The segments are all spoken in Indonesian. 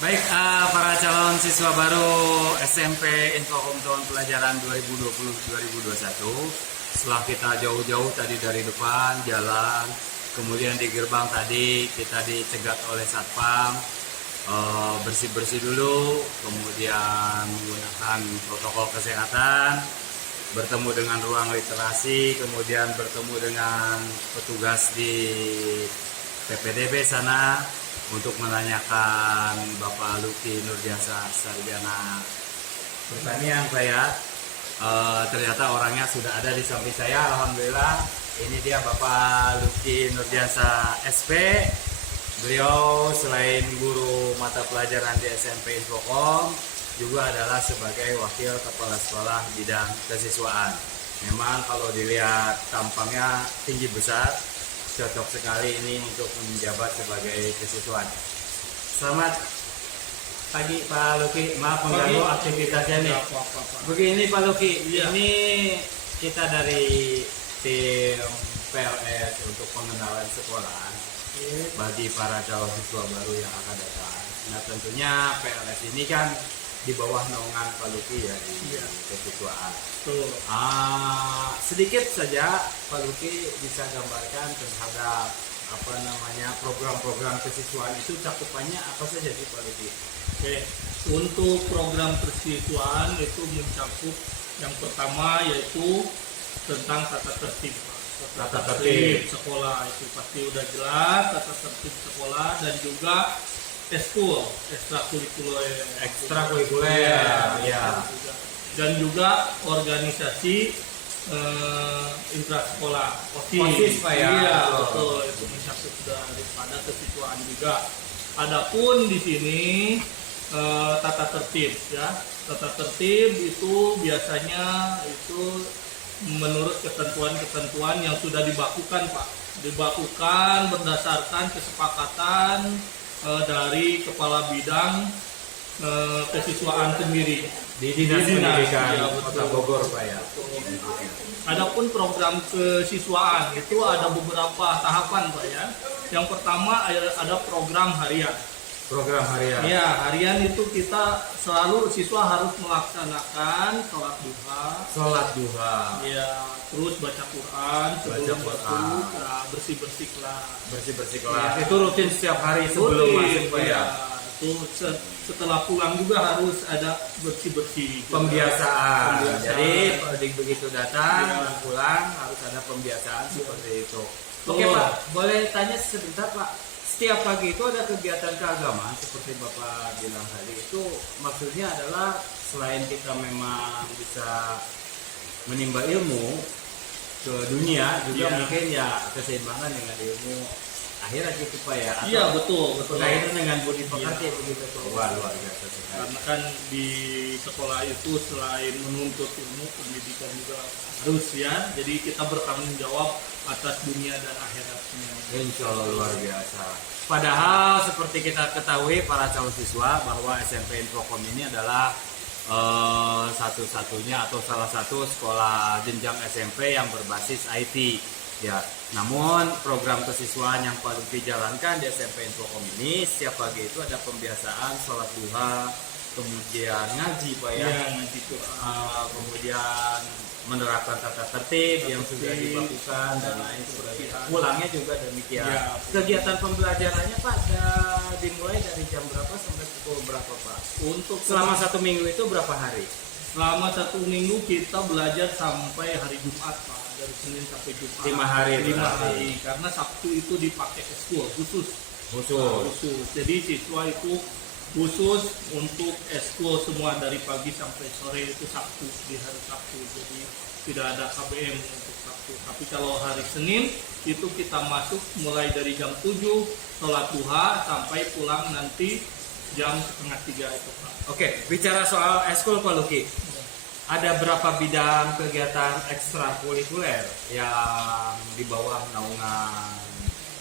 Baik, para calon siswa baru SMP Infokom tahun pelajaran 2020-2021. Setelah kita jauh-jauh tadi dari depan jalan, kemudian di gerbang tadi kita dicegat oleh satpam, bersih-bersih dulu, kemudian menggunakan protokol kesehatan, bertemu dengan ruang literasi, kemudian bertemu dengan petugas di PPDB sana untuk menanyakan Bapak Luki Nurdiansa, sarjana pertanian saya. Ternyata orangnya sudah ada di samping saya, alhamdulillah. Ini dia Bapak Luki Nurdiansa SP. Beliau selain guru mata pelajaran di SMP Infokom, juga adalah sebagai wakil kepala sekolah bidang kesiswaan. Memang kalau dilihat tampangnya tinggi besar, cocok sekali ini untuk menjabat sebagai kesiswaan. Selamat pagi Pak Luki, maaf mengganggu aktivitasnya nih. Begini Pak Luki, ini kita dari tim PLS untuk pengenalan sekolah bagi para calon siswa baru yang akan datang. Nah tentunya PLS ini kan di bawah naungan Pak Luki ya di kesiswaan. Sedikit saja Pak Luki bisa gambarkan terhadap program-program kesiswaan itu cakupannya apa saja sih Pak Luki? Oke, untuk program kesiswaan itu mencakup yang pertama yaitu tentang tata tertib. Tata tertib sekolah itu pasti udah jelas, tata tertib sekolah, dan juga ekstrakurikuler ya. Dan juga organisasi intrasekolah, OSIS Pak ya. Iya, betul, itu mencakup daripada kesiswaan juga. Adapun di sini tata tertib ya. Tata tertib itu biasanya itu menurut ketentuan-ketentuan yang sudah dibakukan Pak. Dibakukan berdasarkan kesepakatan dari kepala bidang kesiswaan sendiri di Dinas Pendidikan Kota Bogor Pak ya. Adapun program kesiswaan itu ada beberapa tahapan Pak ya. Yang pertama ada program harian. Program harian. Ya, harian itu kita selalu siswa harus melaksanakan sholat duha. Sholat duha. Ya, terus baca Quran sebelum masuk, bersih-bersih kelas. Bersih-bersih kelas. Ya. Itu rutin setiap hari sebelum masuk Pak ya. Itu setelah pulang juga harus ada bersih-bersih. Pembiasaan. Jadi begitu datang dan pulang harus ada pembiasaan seperti itu. Oke Pak, boleh tanya sebentar Pak. Setiap pagi itu ada kegiatan keagamaan seperti Bapak bilang tadi, itu maksudnya adalah selain kita memang bisa menimba ilmu ke dunia, juga mungkin ya keseimbangan dengan ilmu akhirat gitu Pak ya. Iya betul. Berkaitan dengan budi pekerti begitu tuh. Wah luar biasa sekali. Karena kan di sekolah itu selain menuntut ilmu, pendidikan juga harus ya. Jadi kita bertanggung jawab atas dunia dan akhiratnya. Insya Allah luar biasa. Padahal seperti kita ketahui para calon siswa bahwa SMP Infokom ini adalah satu-satunya atau salah satu sekolah jenjang SMP yang berbasis IT. Ya, namun program kesiswaan yang paling dijalankan di SMP Infokom ini setiap pagi itu ada pembiasaan sholat duha, kemudian ngaji Pak ya, kemudian menerapkan tata tertib yang sudah dilakukan dan lain sebagainya. Pulangnya juga demikian. Ya. Kegiatan pembelajarannya Pak dimulai dari jam berapa sampai pukul berapa Pak? Untuk selama satu minggu itu berapa hari? Selama satu minggu kita belajar sampai hari Jumat Pak, dari Senin sampai Jumat. 5 hari. 5 hari. Karena Sabtu itu dipakai eskul khusus. Jadi siswa itu khusus untuk eskul semua dari pagi sampai sore itu Sabtu, di hari Sabtu. Jadi tidak ada KBM untuk Sabtu. Tapi kalau hari Senin itu kita masuk mulai dari jam 7 sholat duha sampai pulang nanti jam 2:30 itu Pak. Oke, bicara soal eskul Pak Luki, ada berapa bidang kegiatan ekstrakurikuler yang di bawah naungan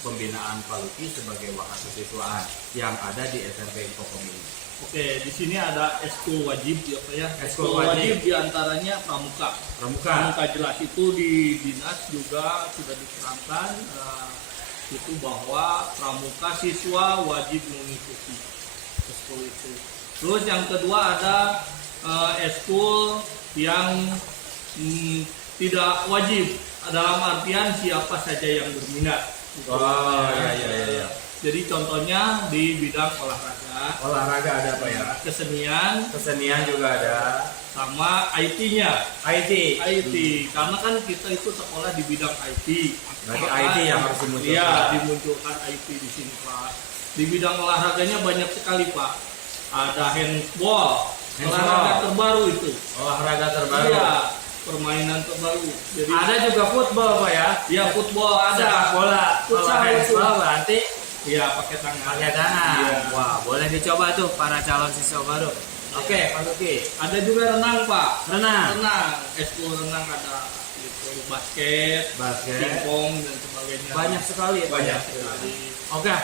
pembinaan Pak Luki sebagai wakil kesiswaan yang ada di SMP Infokom ini? Oke, di sini ada eskul wajib ya Pak ya. Eskul wajib diantaranya pramuka. Pramuka jelas itu di dinas juga sudah diterangkan itu bahwa pramuka siswa wajib mengikuti. eskul itu. Terus yang kedua ada eskul yang tidak wajib, dalam artian siapa saja yang berminat. Oh, iya. Jadi contohnya di bidang olahraga. Olahraga ada apa ya? Kesenian juga ada. sama IT-nya. IT. Karena kan kita itu sekolah di bidang IT. Berarti Maka IT yang harus dimunculkan. Iya, dimunculkan IT di sini, Pak. Di bidang olahraganya banyak sekali, Pak. Ada handball, olahraga terbaru itu. Olahraga terbaru. Iya, permainan terbaru. Jadi Ada juga football, Pak ya? ya football ada. Sepak bola. Kalau Futsal itu. handball berarti Iya, pakai tangan. pakai tangan. Iya. Wah, boleh dicoba tuh para calon siswa baru. Oke, Pak Luki. Ada juga renang, Pak. Renang. Eskul renang ada gitu, basket, pingpong dan sebagainya. Banyak sekali ya, Pak ya? Banyak sekali. Oke,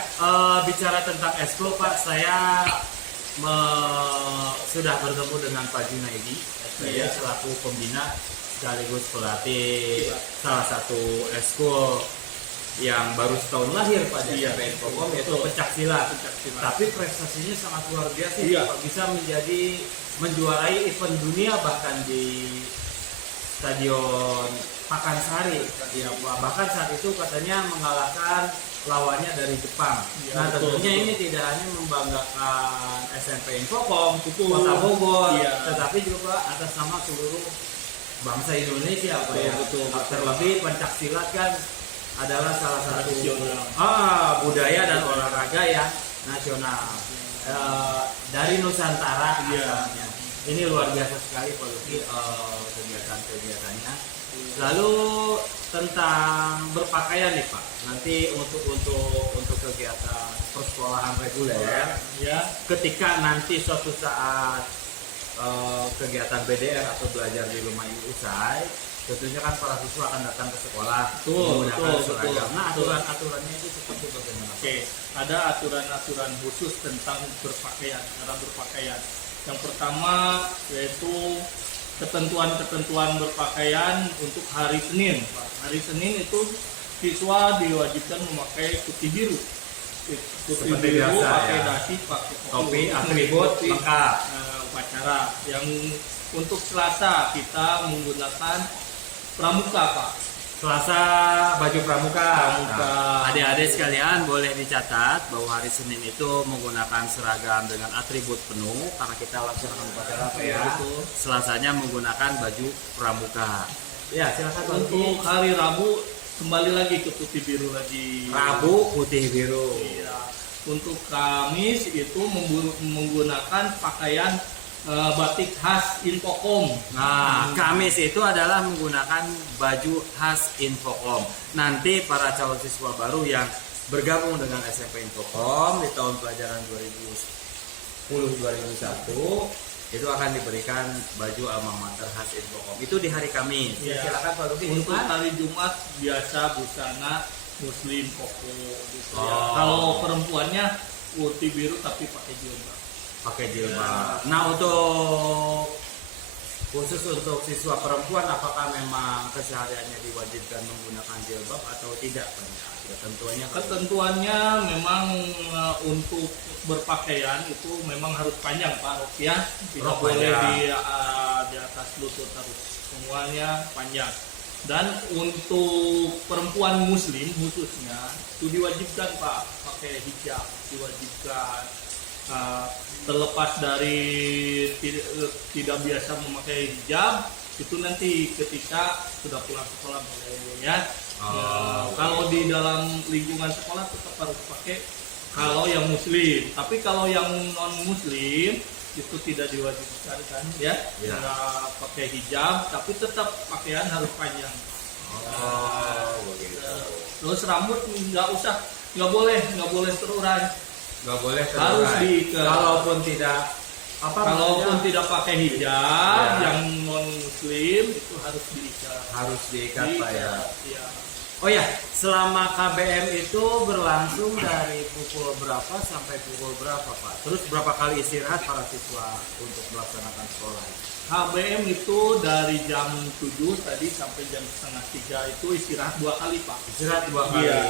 bicara tentang eskul, Pak, saya sudah bertemu dengan Pak Junaidi, Iya. selaku pembina sekaligus pelatih salah satu eskul yang baru setahun lahir Pak di Iya. SMP Infocom, yaitu Betul. pencaksilat. Pencaksilat. Tapi prestasinya sangat luar biasa, Iya. Pak. Bisa menjuarai event dunia bahkan di Stadion Pakansari. Ya, Pak. Bahkan saat itu katanya mengalahkan lawannya dari Jepang. Iya, Nah, betul, tentunya betul. ini tidak hanya membanggakan SMP Infocom, Betul. Kota Bogor, Iya. tetapi juga atas nama seluruh bangsa Indonesia, Pak. Ya. Betul. Terlebih pencaksilat kan adalah salah satu Tradisional. budaya dan olahraga yang nasional dari Nusantara. Iya. asalnya. Ini luar biasa sekali Pak Luki kegiatan-kegiatannya. Lalu tentang berpakaian nih Pak, nanti untuk kegiatan persekolahan reguler, Ya. ketika nanti suatu saat kegiatan BDR atau belajar di rumah ini usai, tentunya kan para siswa akan datang ke sekolah menggunakan seragam. Nah, aturan-aturannya itu seperti bagaimana? Oke, ada aturan-aturan khusus tentang berpakaian, cara berpakaian. Yang pertama yaitu ketentuan-ketentuan berpakaian untuk hari Senin, Pak. Hari Senin itu siswa diwajibkan memakai putih biru. Putih Seperti biru, biasa, pakai ya. dasi, pakai Topi, atribut lengkap. upacara. Yang untuk Selasa kita menggunakan pramuka, Pak. Selasa baju pramuka. Pramuka. Nah, adik-adik sekalian boleh dicatat bahwa hari Senin itu menggunakan seragam dengan atribut penuh karena kita laksanakan upacara apa ya. Betul. Selasanya menggunakan baju pramuka. Ya, silakan Pak Luki. Untuk hari Rabu kembali lagi ke putih biru lagi. Rabu putih biru. Iya. Untuk Kamis itu menggunakan pakaian batik khas Infocom. Nah, Kamis itu adalah menggunakan baju khas Infocom. Nanti para calon siswa baru yang bergabung dengan SMP Infocom di tahun pelajaran 2010-2001 itu akan diberikan baju alma mater khas Infocom. Itu di hari Kamis. Ya. Silakan Pak Luki. Untuk hari Jumat biasa busana Muslim koko gitu ya. Oh. Kalau perempuannya putih biru tapi pakai jilbab. Pakai jilbab. Nah, khusus untuk siswa perempuan, apakah memang kesehariannya diwajibkan menggunakan jilbab atau tidak? Ketentuannya memang untuk berpakaian itu memang harus panjang, Pak Rok ya. Tidak Rok boleh panjang. di atas lutut, harus semuanya panjang. Dan untuk perempuan Muslim khususnya itu diwajibkan, Pak, pakai hijab, diwajibkan. Terlepas dari tidak biasa memakai hijab, itu nanti ketika sudah pulang sekolah boleh ya. Kalau di dalam lingkungan sekolah tetap harus pakai kalau yang Muslim. Tapi kalau yang non Muslim itu tidak diwajibkan kan ya. Nggak pakai hijab, tapi tetap pakaian harus panjang. Begitu. Terus rambut nggak boleh terurai. Nggak boleh Harus kalaupun tidak tidak pakai hijab yang non Muslim itu harus diikat. Pak ya. Iya. Oh ya, selama KBM itu berlangsung dari pukul berapa sampai pukul berapa Pak? Terus berapa kali istirahat para siswa untuk melaksanakan sekolah? KBM itu dari jam 7 tadi sampai jam setengah 3 itu istirahat 2 kali, Pak. Istirahat 2 kali. Iya.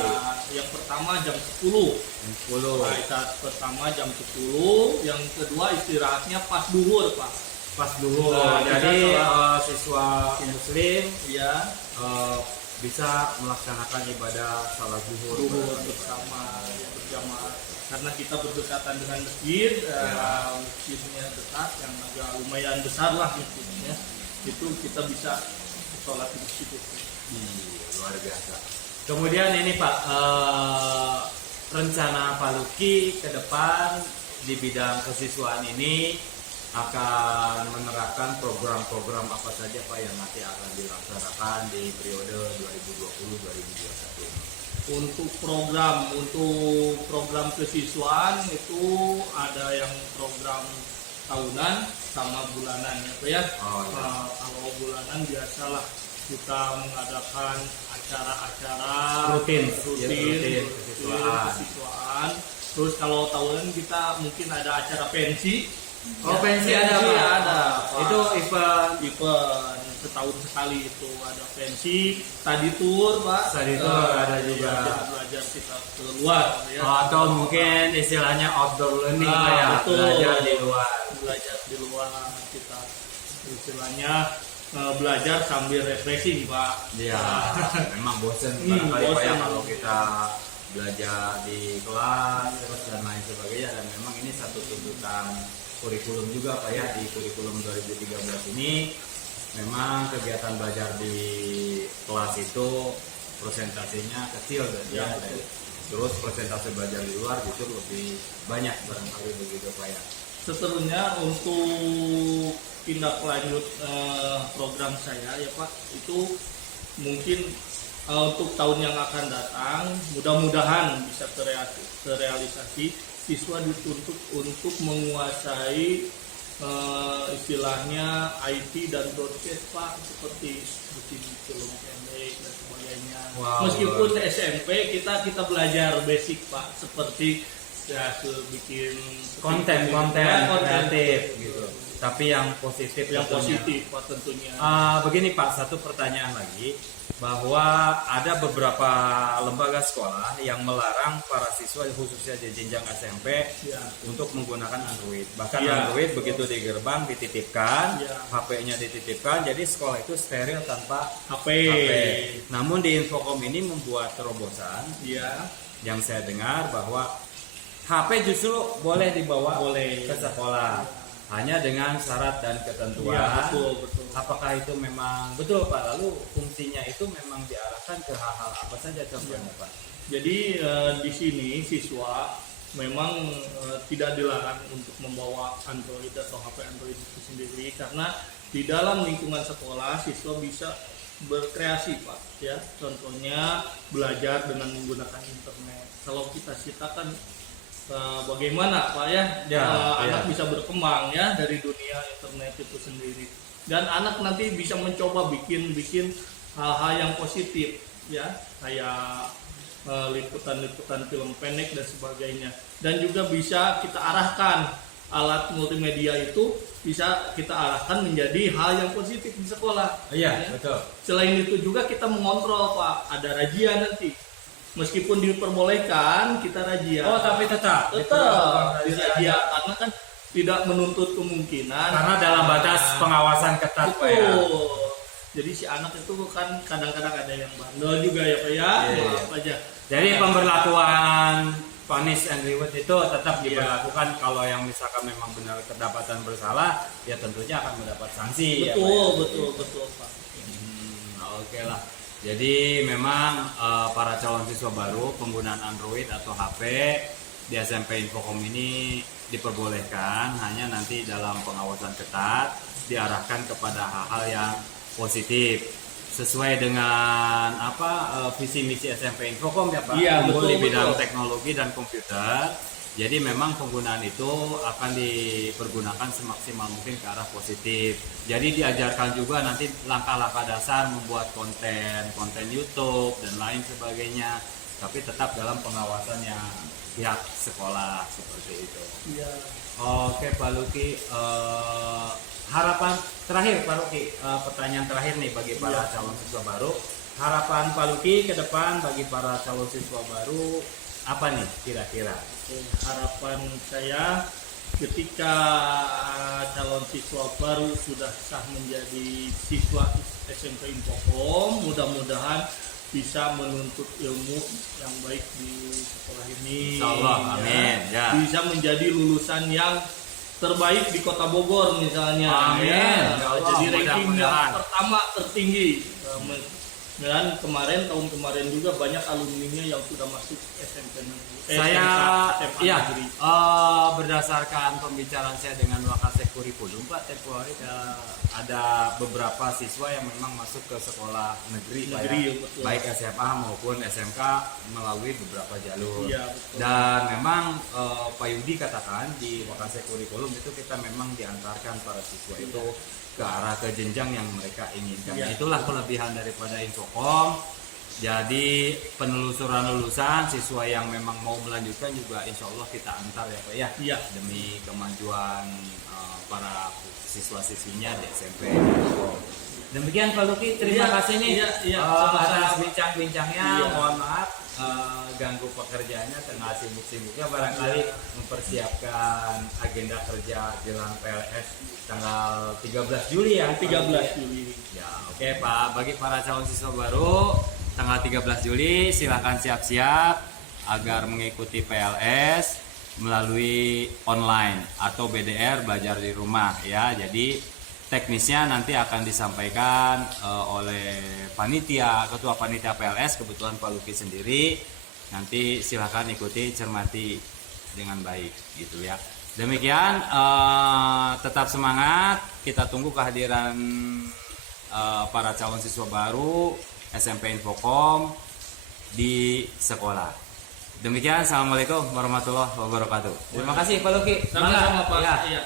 Yang pertama pertama jam 10. Jam 10. Nah, istirahat pertama jam 10, yang kedua istirahatnya pas duhur, Pak. Pas dulu. Nah, Jadi kita siswa muslim Ya, bisa melaksanakan ibadah salat zuhur duhur bersama ya, berjamaah. Karena kita berdekatan dengan masjid, masjidnya dekat, yang agak lumayan besar lah masjidnya. Itu kita bisa sholat di masjid itu. Luar biasa. Kemudian ini Pak, rencana Pak Luki ke depan di bidang kesiswaan ini akan menerapkan program-program apa saja Pak yang nanti akan dilaksanakan di periode 2020-2021. Untuk program kesiswaan itu ada yang program tahunan sama bulanan ya Pak ya. Oh, iya. Kalau bulanan biasalah kita mengadakan acara-acara Rutin kesiswaan. Terus kalau tahunan kita mungkin ada acara pensi. Pensi ada Pak? Ada. Itu event Setahun sekali itu ada pensi, study tour Pak. Study tour ada juga. Belajar kita keluar ya. Atau mungkin istilahnya outdoor learning Pak ya, betul. belajar di luar. Belajar di luar kita istilahnya belajar sambil refreshing Pak. Iya, memang bosen barangkali Pak ya bosen. kalau kita belajar di kelas terus dan lain sebagainya, dan memang ini satu tuntutan kurikulum juga Pak ya, di kurikulum 2013 ini memang kegiatan belajar di kelas itu persentasenya kecil ya, terus persentase belajar di luar justru lebih banyak barangkali begitu Pak ya. Seterusnya untuk tindak lanjut program saya ya Pak, itu mungkin untuk tahun yang akan datang mudah-mudahan bisa terrealisasi. Siswa dituntut untuk menguasai istilahnya IT dan broadcast Pak, seperti bikin film pendek dan sebagainya. Wow. Meskipun SMP kita belajar basic Pak, seperti ya bikin Konten kreatif gitu. Tapi yang positif yang tentunya. positif Pak tentunya. Begini Pak, satu pertanyaan lagi, bahwa ada beberapa lembaga sekolah yang melarang para siswa khususnya di jenjang SMP Ya. untuk menggunakan Android. Bahkan Ya. Android begitu di gerbang dititipkan, Ya. HP-nya dititipkan, jadi sekolah itu steril tanpa HP. HP. Namun di Infocom ini membuat terobosan Ya, yang saya dengar bahwa HP justru boleh dibawa boleh. ke sekolah. Hanya dengan syarat dan ketentuan. Ya, betul. Apakah itu memang betul Pak? Lalu fungsinya itu memang diarahkan ke hal-hal apa saja contohnya Pak? Jadi di sini siswa memang tidak dilarang untuk membawa Android atau HP Android itu sendiri, karena di dalam lingkungan sekolah siswa bisa berkreasi Pak ya. Contohnya belajar dengan menggunakan internet. Kalau kita ceritakan bagaimana Pak ya, anak bisa berkembang ya dari dunia internet itu sendiri, dan anak nanti bisa mencoba bikin hal-hal yang positif ya, kayak liputan film pendek dan sebagainya. Dan juga bisa kita arahkan alat multimedia itu, bisa kita arahkan menjadi hal yang positif di sekolah. Iya, Ya. betul. Selain itu juga kita mengontrol Pak, ada razia nanti. Meskipun diperbolehkan kita razia. Tapi tetap dirazia, karena kan tidak menuntut kemungkinan. Karena dalam batas pengawasan ketat Pak ya. Betul. Jadi si anak itu kan kadang-kadang ada yang bandel juga ya Pak ya. Iya. Maaf aja. Jadi pemberlakuan punish and reward itu tetap diberlakukan. Kalau yang misalkan memang benar kedapatan bersalah, ya tentunya akan mendapat sanksi. Betul Pak. Oke lah. Jadi memang para calon siswa baru penggunaan Android atau HP di SMP Infocom ini diperbolehkan, hanya nanti dalam pengawasan ketat, diarahkan kepada hal-hal yang positif sesuai dengan visi misi SMP Infocom ya Pak. Iya, Unggul di bidang betul. teknologi dan komputer. Jadi memang penggunaan itu akan dipergunakan semaksimal mungkin ke arah positif. Jadi diajarkan juga nanti langkah-langkah dasar membuat konten YouTube dan lain sebagainya. Tapi tetap dalam pengawasannya pihak sekolah seperti itu. Iya. Oke Pak Luki, harapan terakhir Pak Luki, pertanyaan terakhir nih bagi para calon siswa baru. harapan Pak Luki ke depan bagi para calon siswa baru apa nih kira-kira? Harapan saya ketika calon siswa baru sudah sah menjadi siswa SMP Infokom, mudah-mudahan bisa menuntut ilmu yang baik di sekolah ini. Insyaallah, amin. Ya. Bisa menjadi lulusan yang terbaik di Kota Bogor misalnya. Amin. Ya Allah, Jadi ranking yang mudah-mudahan. pertama tertinggi. Dan tahun kemarin juga banyak alumninya yang sudah masuk SMP negeri. Saya SMA ya negeri. berdasarkan pembicaraan saya dengan Wakasek Kurikulum Pak, tempo hari ada beberapa siswa yang memang masuk ke sekolah negeri, Pak, Negeri, ya. betul. Baik SMA maupun SMK melalui beberapa jalur. Iya, betul. Dan memang Pak Yudi katakan di Wakasek Kurikulum itu kita memang diantarkan para siswa itu ke arah ke jenjang yang mereka inginkan. Iya. Itulah kelebihan daripada Infokom. Jadi penelusuran lulusan siswa yang memang mau melanjutkan juga insya Allah kita antar ya Pak ya. Iya. Demi kemajuan para siswa-siswinya di SMP. Demikian Pak Luki, terima Iya, kasih nih iya, sama-sama. atas bincang-bincangnya. Iya. Mohon maaf ganggu pekerjaannya tengah sibuk-sibuknya barangkali mempersiapkan agenda kerja jelang PLS tanggal 13 Juli ya. 13 Juli. Ya, oke Pak. Bagi para calon siswa baru tanggal 13 Juli silahkan siap-siap agar mengikuti PLS melalui online atau BDR belajar di rumah ya. Jadi teknisnya nanti akan disampaikan oleh panitia, ketua panitia PLS, kebetulan Pak Luki sendiri. Nanti silahkan ikuti, cermati dengan baik gitu ya. Demikian, tetap semangat. Kita tunggu kehadiran para calon siswa baru SMP Infokom di sekolah. Demikian, assalamualaikum warahmatullahi wabarakatuh. Terima kasih Pak Luki. Sama-sama Pak. Ya. Iya.